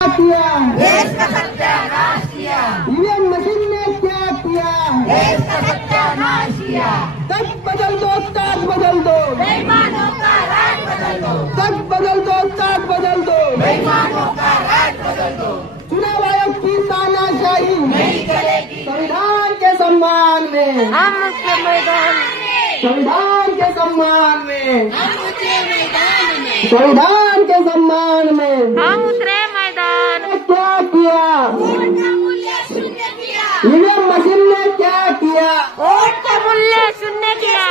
KIA, देश का सत्यानाश किया, ईवीएम मशीन ने क्या किया, देश का सत्यानाश किया। तक बदल दो, ताक बदल दो, बेईमानों का राज बदल दो, तक बदल दो, ताक बदल दो, बेईमानों का राज बदल दो। चुनाव आयोग की तानाशाही नहीं चलेगी। संविधान के सम्मान में, हम उसके मैदान में, संविधान के सम्मान में, हम उतरे मैदान में, संविधान के सम्मान में हम उतरे मैदान में। क्या किया, वोट का मूल्य शून्य किया, ईवीएम मशीन ने क्या किया, वोट का मूल्य शून्य किया,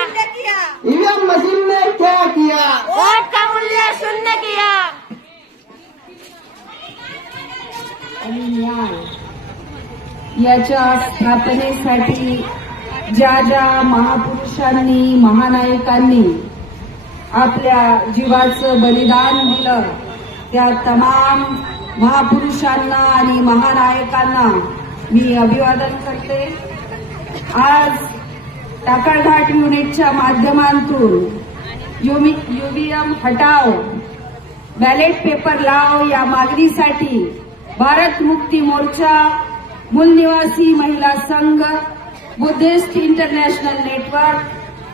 ईवीएम मशीन ने क्या किया, वोट का मूल्य शून्य किया। आणि न्याय याच्या स्थापनेसाठी ज्या ज्या महापुरुषांनी महानायकांनी आपल्या जीवाचं बलिदान दिलं त्या तमाम महापुरुषांना आणि महानायकांना मी अभिवादन करते। आज टाकळघाट युनिटच्या माध्यमातून ईव्हीएम हटाओ बॅलेट पेपर लाव या मागणीसाठी भारत मुक्ती मोर्चा, मूल निवासी महिला संघ, बुद्धिस्ट इंटरनॅशनल नेटवर्क,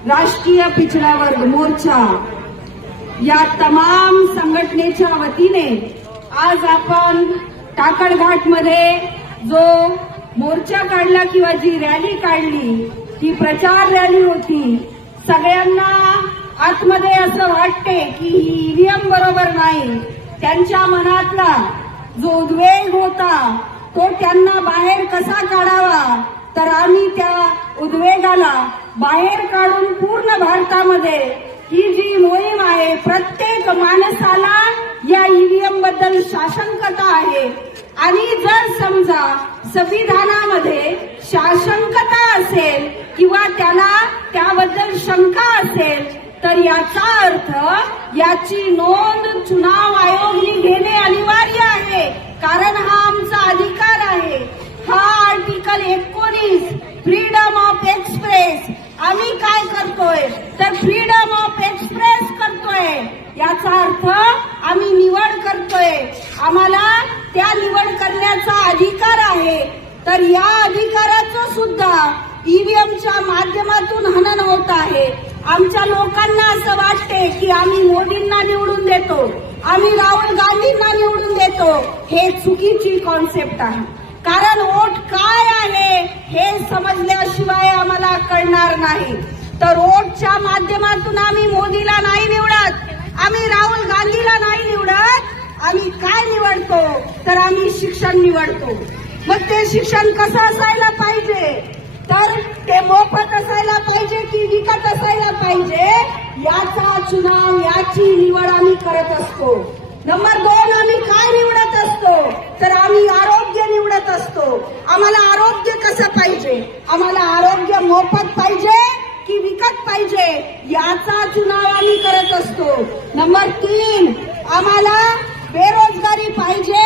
राष्ट्रीय पिछड़ा वर्ग मोर्चा या तमाम संघटनेच्या वतीने आज आपण टाकळघाटमध्ये जो मोर्चा काढला किंवा जी रॅली काढली ती प्रचार रॅली होती। सगळ्यांना आतमध्ये असं वाटते की ईव्हीएम बरोबर नाही, त्यांच्या मनातला जो उद्वेग होता तो त्यांना बाहेर कसा काढावा, तर आम्ही त्या उद्वेगाला बाहेर काढून पूर्ण भारतामध्ये ही जी मोहीम आहे प्रत्येक माणसाला या ईव्हीएम बद्दल शासनकता आहे आणि जर समजा संविधानामध्ये शासनकता असेल किंवा त्याला त्याबद्दल शंका असेल तर याचा अर्थ याची नोंद चुनाव आयोगाने घेणे अनिवार्य आहे, कारण हा आमचा अधिकार आहे। हा आर्टिकल 19 फ्रीडम ऑफ एक्सप्रेस आम्ही काय करतोय तर फ्रीडम ऑफ एक्सप्रेस करतोय, याचा अर्थ आम्ही निवड करतोय, आम्हाला त्या निवड करण्याचा अधिकार आहे। तर या अधिकाराचं सुद्धा ईव्हीएमच्या माध्यमातून हनन होत आहे। आमच्या लोकांना असं वाटते की आम्ही मोदींना निवडून देतो, आम्ही राहुल गांधींना निवडून देतो, हे चुकीची कॉन्सेप्ट आहे। कारण वोट काय आहे हे समजल्याशिवाय आम्हाला कळणार नाही। तर वोटच्या माध्यमातून आम्ही मोदीला नाही निवडत, आम्ही राहुल गांधीला नाही निवडत, आम्ही काय निवडतो तर आम्ही शिक्षण निवडतो। मग ते शिक्षण कसं असायला पाहिजे तर ते मोफत असायला पाहिजे की विकत असायला पाहिजे, याचा चुनाव याची निवड आम्ही करत असतो। नंबर 2 आम्ही काय निवडत असतो तर आम्ही आरोग्य निवडत असतो। आम्हाला आरोग्य कसं पाहिजे, आम्हाला आरोग्य मोफत पाहिजे की विकत पाहिजे याचा चुनाव आम्ही करत असतो। नंबर 3 आम्हाला बेरोजगारी पाहिजे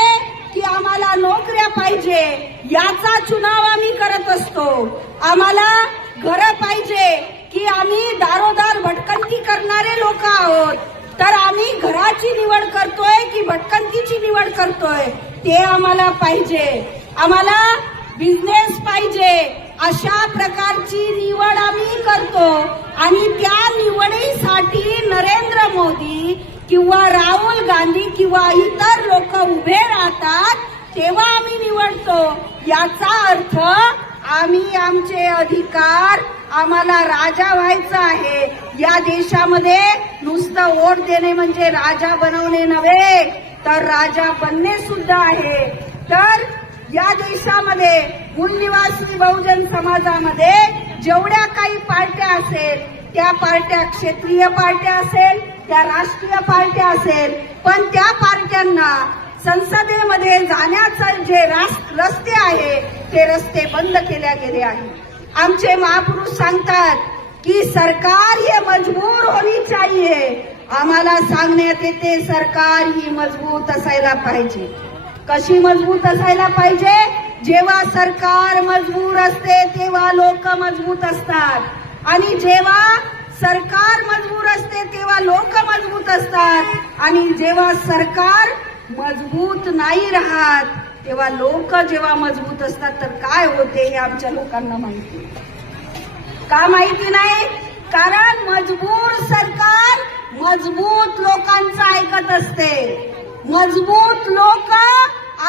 की आम्हाला नोकऱ्या पाहिजे याचा चुनाव आम्ही करत असतो। आम्हाला घरं पाहिजे की आम्ही दारोदार भटकंती करणारे लोक आहोत, तर आम्ही घराची निवड करतोय की भटकंतीची निवड करतोय ते आम्हाला पाहिजे। आम्हाला बिझनेस पाहिजे, अशा प्रकारची निवड आम्ही करतो आणि त्या निवडीसाठी नरेंद्र मोदी किंवा राहुल गांधी किंवा इतर लोक उभे राहतात तेव्हा आम्ही निवडतो। याचा अर्थ आम्ही आमचे अधिकार, आम्हाला राजा व्हायचं आहे। या देशामध्ये नुसतं वोट देणे म्हणजे राजा बनवणे नव्हे तर राजा बनणे सुद्धा आहे। तर या देशामध्ये मूल निवासी बहुजन समाजामध्ये जेवढ्या काही पार्ट्या असेल त्या पार्ट्या क्षेत्रीय पार्ट्या असेल, त्या राष्ट्रीय पार्ट्या असेल, पण त्या पार्ट्यांना संसदेमध्ये जाण्याचे जे रस्ते आहे ते रस्ते बंद केले गेले आहेत। आमचे महापुरुष सांगतात की सरकार ये मजबूर होनी चाहिए, आम्हाला सांगण्यात येते सरकार ही मजबूत असायला पाहिजे। कशी मजबूत असायला पाहिजे, जेव्हा सरकार मजबूत असते तेव्हा लोक मजबूत असतात आणि जेव्हा सरकार मजबूत असते तेव्हा लोक मजबूत असतात आणि जेव्हा सरकार मजबूत नाही राहत, तेव्हा लोक जेव्हा मजबूत असतात तर काय होते हे आमच्या लोकांना माहिती. का माहिती नाही? कारण मजबूत सरकार मजबूत लोकांचं ऐकत असते. मजबूत लोक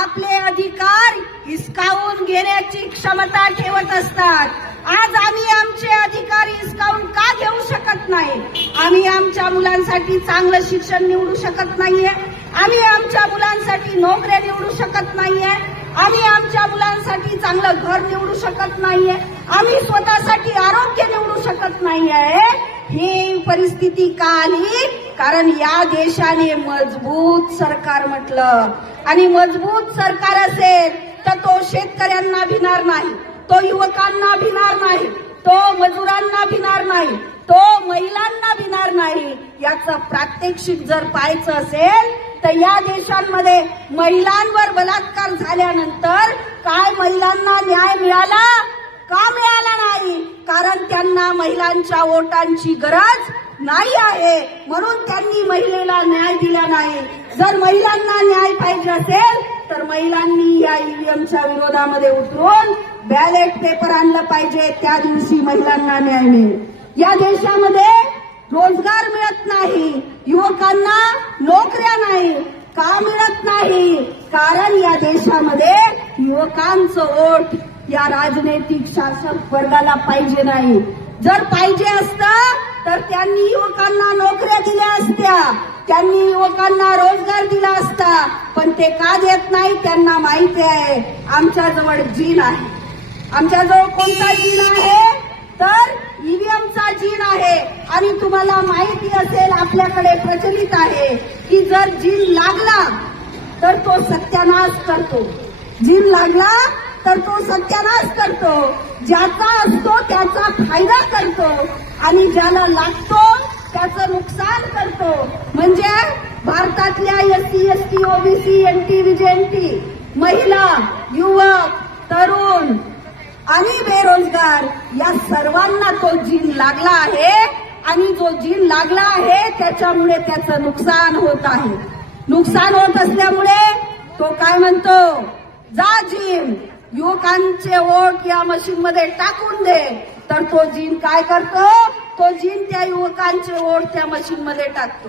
आपले अधिकार हिसकावून घेण्याची क्षमता ठेवत असतात. आज आम्ही आमचे अधिकार हिसकावून का घेऊ शकत नाही? आम्ही आमच्या मुलांसाठी चांगलं शिक्षण निवडू शकत नाहीये, आम्ही आमच्या मुलांसाठी नोकऱ्या निवडू शकत नाहीये, आम्ही आमच्या मुलांसाठी चांगलं घर निवडू शकत नाहीये, आम्ही स्वतःसाठी आरोग्य निवडू शकत नाहीये. ही परिस्थिती का आली? कारण या देशाने मजबूत सरकार म्हटलं. आणि मजबूत सरकार असेल तर तो शेतकऱ्यांना भिणार नाही, तो युवकांना भिणार नाही, तो मजुरांना भिणार नाही, तो महिलांना भिणार नाही. याचं प्रात्यक्षिक जर पाहायचं असेल तर या देशांमध्ये महिलांवर बलात्कार झाल्यानंतर काय महिलांना न्याय मिळाला? का मिळाला नाही? कारण त्यांना महिलांच्या वोटांची गरज नाही आहे, म्हणून त्यांनी महिलेला न्याय दिला नाही. जर महिलांना न्याय पाहिजे असेल तर महिलांनी या ईव्हीएमच्या विरोधामध्ये उतरून बॅलेट पेपर आणलं पाहिजे. त्या दिवशी महिलांना न्याय मिळेल. या देशामध्ये रोजगार मिळत नाही, युवकांना नोकऱ्या नाही. का मिळत नाही? कारण या देशामध्ये युवकांचं वोट या राजनैतिक शासक वर्गाला पाहिजे नाही. जर पाहिजे असतं तर त्यांनी युवकांना नोकऱ्या दिल्या असत्या, त्यांनी युवकांना रोजगार दिला असता. पण ते का देत नाही? त्यांना माहिती आहे आमच्याजवळ जीन आहे. आमच्याजवळ कोणता जीन आहे? तर ईव्हीएमचा जीन आहे. आणि तुम्हाला माहिती असेल, आपल्याकडे प्रचलित आहे की जर जीन लागला तर तो सत्यानाश करतो. जीन लागला तर तो सत्यानाश करतो. ज्याचा असतो त्याचा फायदा करतो आणि ज्याला लागतो त्याचं नुकसान करतो. म्हणजे भारतातल्या SC, ST, OBC, NT, VJNT, महिला, युवक, तरुण आणि बेरोजगार या सर्वांना तो जीन लागला आहे. आणि जो जीन लागला आहे त्याच्यामुळे त्याचं नुकसान होत आहे. नुकसान होत असल्यामुळे तो काय म्हणतो? जा जीन, युवकांचे वोट या मशीनमध्ये टाकून दे. तर तो जीन काय करतो? तो जीन त्या युवकांचे वोट त्या मशीनमध्ये टाकतो.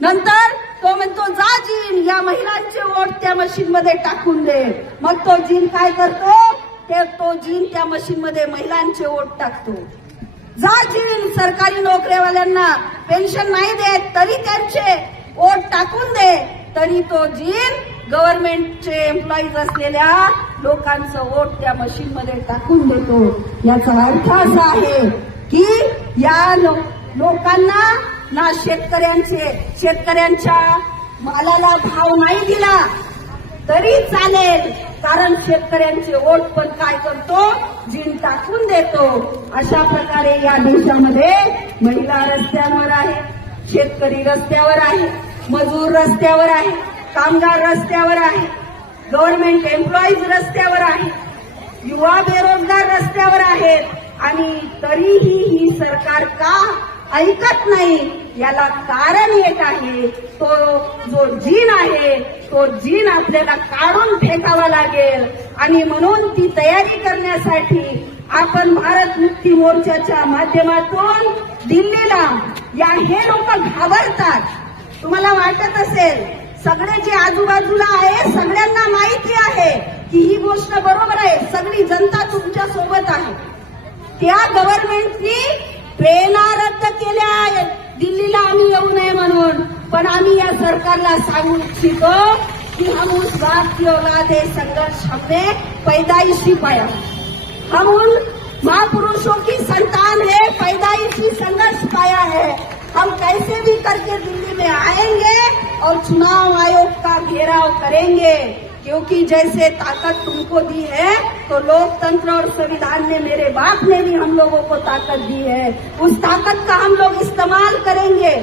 नंतर तो म्हणतो जा जीन, या महिलांचे वोट त्या मशीनमध्ये टाकून दे. मग तो जीन काय करतो? तो जीन त्या मशीनमध्ये महिलांचे वोट टाकतो. जा जीन, सरकारी नोकरीवाल्यांना पेन्शन नाही देत तरी त्यांचे वोट टाकून दे. तरी तो जीन गव्हर्नमेंटचे एम्प्लॉईज असलेल्या लोकांचं वोट त्या मशीनमध्ये टाकून देतो. याचा अर्थ असा आहे की या लोकांना ना शेतकऱ्यांच्या मालाला भाव नाही दिला तरी चालेल, कारण शेतकऱ्यांचे वोट पण काय करतो? जीन टाकून देतो. अशा प्रकारे या देशामध्ये महिला रस्त्यांवर आहे, शेतकरी रस्त्यावर आहे, मजूर रस्त्यावर आहे, कामगार रस्त्यावर आहे, गव्हर्नमेंट एम्प्लॉईज रस्त्यावर आहे, युवा बेरोजगार रस्त्यावर आहेत. आणि तरीही ही सरकार का ऐकत नाही? याला कारण एक आहे, तो जो जीन आहे तो जीन आपल्याला काढून फेकावा लागेल. आणि म्हणून ती तयारी करण्यासाठी आपण भारत मुक्ती मोर्चाच्या माध्यमातून दिल्लीला हे लोक घाबरतात. तुम्हाला वाटत असेल सगळे जे आजूबाजूला आहे सगळ्यांना माहिती आहे की ही गोष्ट बरोबर आहे, सगळी जनता तुमच्या सोबत आहे. त्या गव्हर्नमेंटनी ट्रेना रद्द केल्या दिल्लीला आम्ही येऊ नये म्हणून. पण आम्ही या सरकारला सांगू इच्छितो की हम उस बात की औलाद है, संघर्ष हमने पैदाइशी पाया. हम उन महापुरुषों की संतान है, पैदाइशी संघर्ष पाया है. हम कैसे भी करके दिल्ली में आएंगे और चुनाव आयोग का घेराव करेंगे, क्योंकि जैसे ताकत तुमको दी है तो लोकतंत्र और संविधान ने, मेरे बाप ने भी हम लोगों को ताकत दी है. उस ताकत का हम लोग इस्तेमाल करेंगे.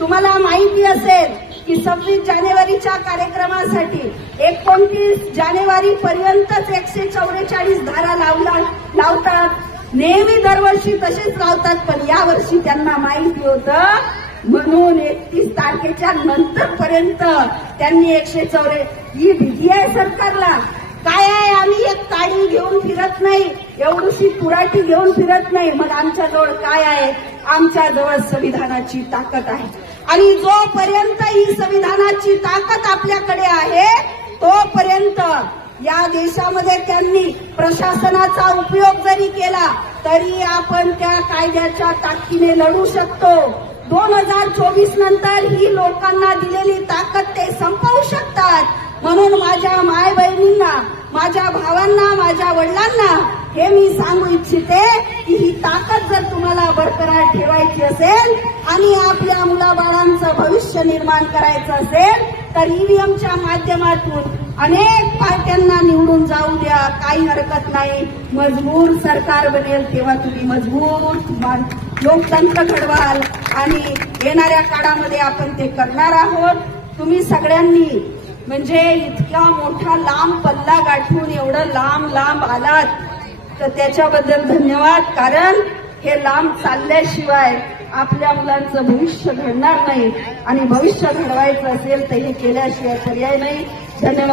तुम्हाला माहिती असेल की 26 जानेवारीच्या कार्यक्रमासाठी 29 जानेवारी पर्यंतच 144 धारा लावतात. नेहमी दरवर्षी तसेच लावतात. पण यावर्षी त्यांना माहिती होतं म्हणून 31 तारखेच्या नंतर पर्यंत त्यांनी 184 ही भीती आहे सरकारला. काय आहे, आम्ही एक काडी घेऊन फिरत नाही, एवढीशी कुराटी घेऊन फिरत नाही. मग आमच्याजवळ काय आहे? आमच्याजवळ संविधानाची ताकद आहे. आणि जोपर्यंत ही संविधानाची ताकद आपल्याकडे आहे तोपर्यंत या देशामध्ये त्यांनी प्रशासनाचा उपयोग जरी केला तरी आपण त्या कायद्याच्या ताकदीने लढू शकतो. 2024 नंतर ही लोकांना दिलेली ताकद ते संपवू शकतात. म्हणून माझ्या माय बहिणींना, माझ्या भावांना, माझ्या वडिलांना हे मी सांगू इच्छिते की ही ताकद जर तुम्हाला बरकरार ठेवायची असेल आणि आपल्या मुलाबाळांचं भविष्य निर्माण करायचं असेल तर ईव्हीएमच्या माध्यमातून अनेक पार्ट्यांना निवडून जाऊ द्या, काही हरकत नाही. मजबूत सरकार बनेल तेव्हा तुम्ही मजबूत लोकतंत्र घडवाल आणि येणाऱ्या काळामध्ये आपण ते करणार आहोत. तुम्ही सगळ्यांनी म्हणजे इतका मोठा लांब पल्ला गाठून एवढं लांब आलात तर त्याच्याबद्दल धन्यवाद. कारण हे लांब चालल्याशिवाय आपल्या मुलांचं भविष्य घडणार नाही आणि भविष्य घडवायचं असेल तर हे केल्याशिवाय पर्याय नाही. धन्यवाद.